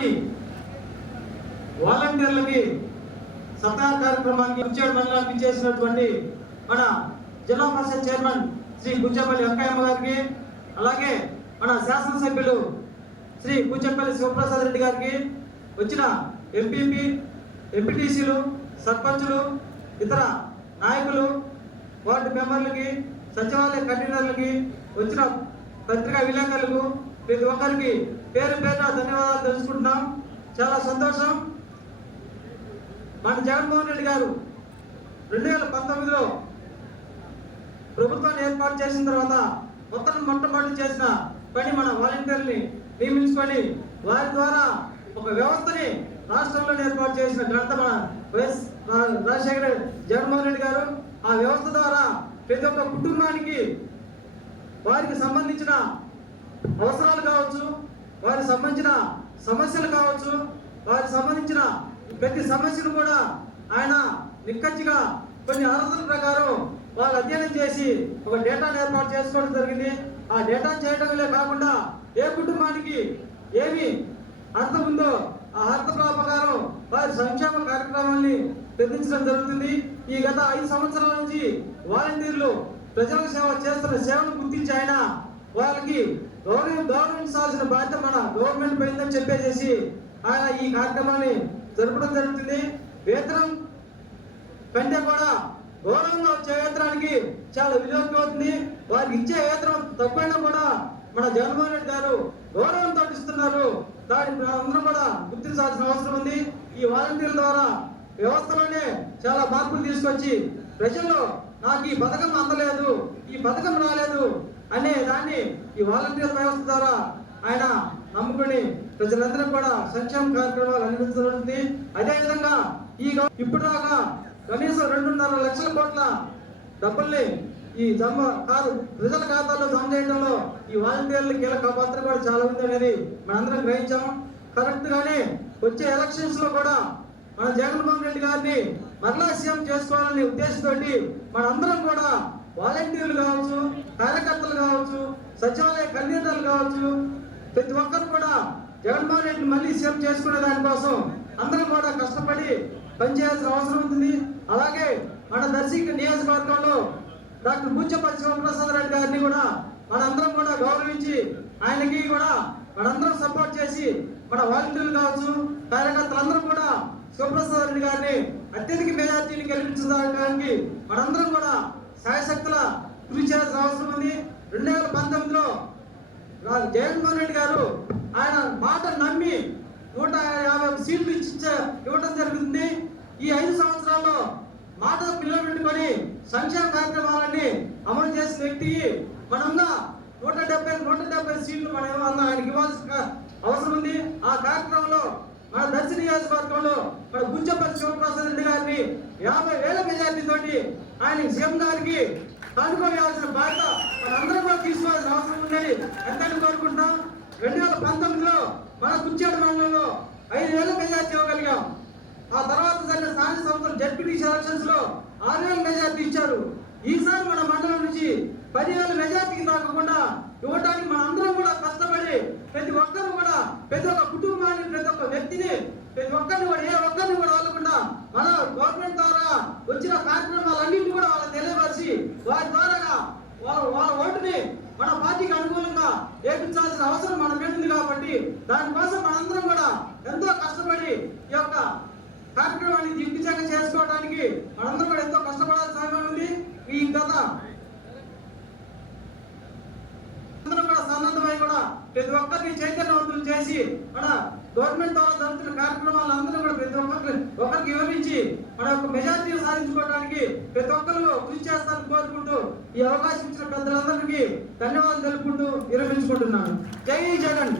Party వాలంటీర్లకి సత్కార కార్యక్రమానికి ఉచ్చేడు మండలానికి చేసినటువంటి మన జిల్లా పరిషత్ చైర్మన్ శ్రీ గుంచెపల్లి వెంకయ్యమ్మ గారికి, అలాగే మన శాసనసభ్యులు శ్రీ గుంచెపల్లి శివప్రసాద్ రెడ్డి గారికి, వచ్చిన ఎంపీపీ ఎంపీటీసీలు సర్పంచులు ఇతర నాయకులు వార్డు మెంబర్లకి సచివాలయ కన్వీనర్లకి వచ్చిన పత్రికా విలేకరులకు ప్రతి ఒక్కరికి పేరు పేరున ధన్యవాదాలు తెలుసుకుంటున్నాం. చాలా సంతోషం. మన జగన్మోహన్ రెడ్డి గారు 2019లో ప్రభుత్వాన్ని ఏర్పాటు చేసిన తర్వాత మొట్టమొదటి చేసిన పని మన వాలంటీర్ని నియమించుకొని వారి ద్వారా ఒక వ్యవస్థని రాష్ట్రంలో ఏర్పాటు చేసిన ఘనత మన వైఎస్ రాజశేఖర జగన్మోహన్ రెడ్డి గారు. ఆ వ్యవస్థ ద్వారా ప్రతి ఒక్క కుటుంబానికి వారికి సంబంధించిన అవసరాలు కావచ్చు, వారికి సంబంధించిన సమస్యలు కావచ్చు, వారికి సంబంధించిన ప్రతి సమస్యను కూడా ఆయన నిక్కచ్చిగా కొన్ని అర్హతల ప్రకారం వాళ్ళు అధ్యయనం చేసి ఒక డేటాను ఏర్పాటు చేసుకోవడం జరిగింది. ఆ డేటా చేయడమే కాకుండా ఏ కుటుంబానికి ఏమి అర్థం ఉందో ఆ అర్థ ప్రకారం వారి సంక్షేమ కార్యక్రమాన్ని ప్రకటించడం జరుగుతుంది. ఈ గత 5 సంవత్సరాల నుంచి వాలంటీర్లు ప్రజలకు సేవ చేస్తున్న సేవను గుర్తించి ఆయన వాళ్ళకి గౌరవించాల్సిన బాధ్యత మన గవర్నమెంట్ పైందని చెప్పేసి ఆయన ఈ కార్యక్రమాన్ని జరపడం జరుగుతుంది. వేతనం కంటే కూడా గౌరవంగా వచ్చే వేతనానికి చాలా విలువ అవుతుంది. వారికి ఇచ్చే వేతనం తక్కువైనా కూడా మన జగన్మోహన్ రెడ్డి గారు గౌరవంతో ఇస్తున్నారు. దాన్ని అందరం కూడా గుర్తించాల్సిన అవసరం ఉంది. ఈ వాలంటీర్ల ద్వారా వ్యవస్థలోనే చాలా మార్పులు తీసుకొచ్చి ప్రజల్లో నాకు ఈ పథకం అందలేదు, ఈ పథకం రాలేదు అనే దాన్ని ఈ వాలంటీర్ వ్యవస్థ ద్వారా ఆయన నమ్ముకుని ప్రజలందరూ కూడా సంక్షేమ కార్యక్రమాలు అందించబడుతుంది. అదేవిధంగా ఇప్పుడు దాకా కనీసం 2.5 లక్షల కోట్ల డబ్బుల్ని ఈ ప్రజల ఖాతాల్లో జమ చేయడంలో ఈ వాలంటీర్ల కీలక పాత్ర కూడా చాలా ఉంది అనేది మనందరం గ్రహించాం. కరెక్ట్ గానే వచ్చే ఎలక్షన్స్ లో కూడా మన జగన్మోహన్ రెడ్డి గారిని మరలా సీఎం చేసుకోవాలనే ఉద్దేశంతో మనందరం కూడా వాలంటీర్లు కావచ్చు, కార్యకర్తలు కావచ్చు, సచివాలయ కన్వీనర్లు కావచ్చు, ప్రతి ఒక్కరు కూడా జగన్మోహన్ రెడ్డిని మళ్ళీ సీఎం చేసుకునే దానికోసం అందరం కూడా కష్టపడి పనిచేయాల్సిన అవసరం ఉంటుంది. అలాగే మన దర్శి నియోజకవర్గంలో డాక్టర్ గుంచెపల్లి శివప్రసాద్ రెడ్డి గారిని కూడా మనందరం కూడా గౌరవించి ఆయనకి కూడా మనందరం సపోర్ట్ చేసి మన వాలంటీర్లు కావచ్చు, కార్యకర్తలందరూ కూడా శివప్రసాద్ రెడ్డి గారిని అత్యధిక మెజార్టీని గెలిపించడానికి మనందరం కూడా శాయశక్తుల కృషి చేయాల్సిన అవసరం ఉంది. 2019లో జగన్మోహన్ రెడ్డి గారు ఆయన మాట నమ్మి 150 సీట్లు ఇవ్వడం జరుగుతుంది. ఈ 5 సంవత్సరాల్లో మాట పిల్లలు పెట్టుకొని సంక్షేమ కార్యక్రమాలన్నీ అమలు చేసిన వ్యక్తి మనంగా 170 సీట్లు మనం ఆయనకి ఇవ్వాల్సిన అవసరం ఉంది. ఆ కార్యక్రమంలో మన దర్శి నియోజకవర్గంలో మన గుంచెపల్లి శివప్రసాద్ రెడ్డి గారిని 50,000 మెజార్టీ తోటి ఆయన సీఎం గారికి కనుక్కోవాల్సిన బాధ్యత మనందరం కూడా తీసుకోవాల్సిన అవసరం ఉందని ఎంతని కోరుకుంటాం. 2019లో మన కుచ్చేడు మండలంలో 5,000 మెజార్టీ ఇవ్వగలిగాం. ఆ తర్వాత జరిగిన స్థానిక సంస్థలు జడ్పీటీసీ ఎలక్షన్స్ లో 6,000 మెజార్టీ ఇచ్చారు. ఈసారి మన మండలం నుంచి 10,000 మెజార్టీకి రాకుండా ఇవ్వడానికి మన అందరం కూడా కష్టపడి ప్రతి ఒక్కరు కూడా ప్రతి ఒక్క కుటుంబాన్ని, ప్రతి ఒక్క వ్యక్తిని, ప్రతి ఒక్కరిని కూడా ఏ ఒక్కరిని కూడా వదలకుండా మన గవర్నమెంట్ ద్వారా వచ్చిన కార్యక్రమాలన్నింటినీ కూడా వాళ్ళకి తెలియపరిచి వారి ద్వారా వాళ్ళ ఓటుని మన పార్టీకి అనుకూలంగా ఏర్పించాల్సిన అవసరం మన మీద ఉంది. కాబట్టి దానికోసం మనందరం కూడా ఎంతో కష్టపడి ఈ యొక్క కార్యక్రమాన్ని దిగ్విజయంగా చేసుకోవడానికి మనందరం కూడా ఎంతో కష్టపడాల్సిన సమయం ఉంది. ఈ గత అందరం కూడా సన్నద్ధమై కూడా ప్రతి ఒక్కరిని చైతన్యవంతులు చేసి మన గవర్నమెంట్ ద్వారా జరుగుతున్న కార్యక్రమాలు అందరూ కూడా ప్రతి ఒక్కరికి వివరించి మన యొక్క మెజార్టీని సాధించుకోవడానికి ప్రతి ఒక్కరు కృషి చేస్తారని కోరుకుంటూ ఈ అవకాశం ఇచ్చిన పెద్దలందరికీ ధన్యవాదాలు తెలుపుకుంటూ విరమించుకుంటున్నాను. జై జగన్.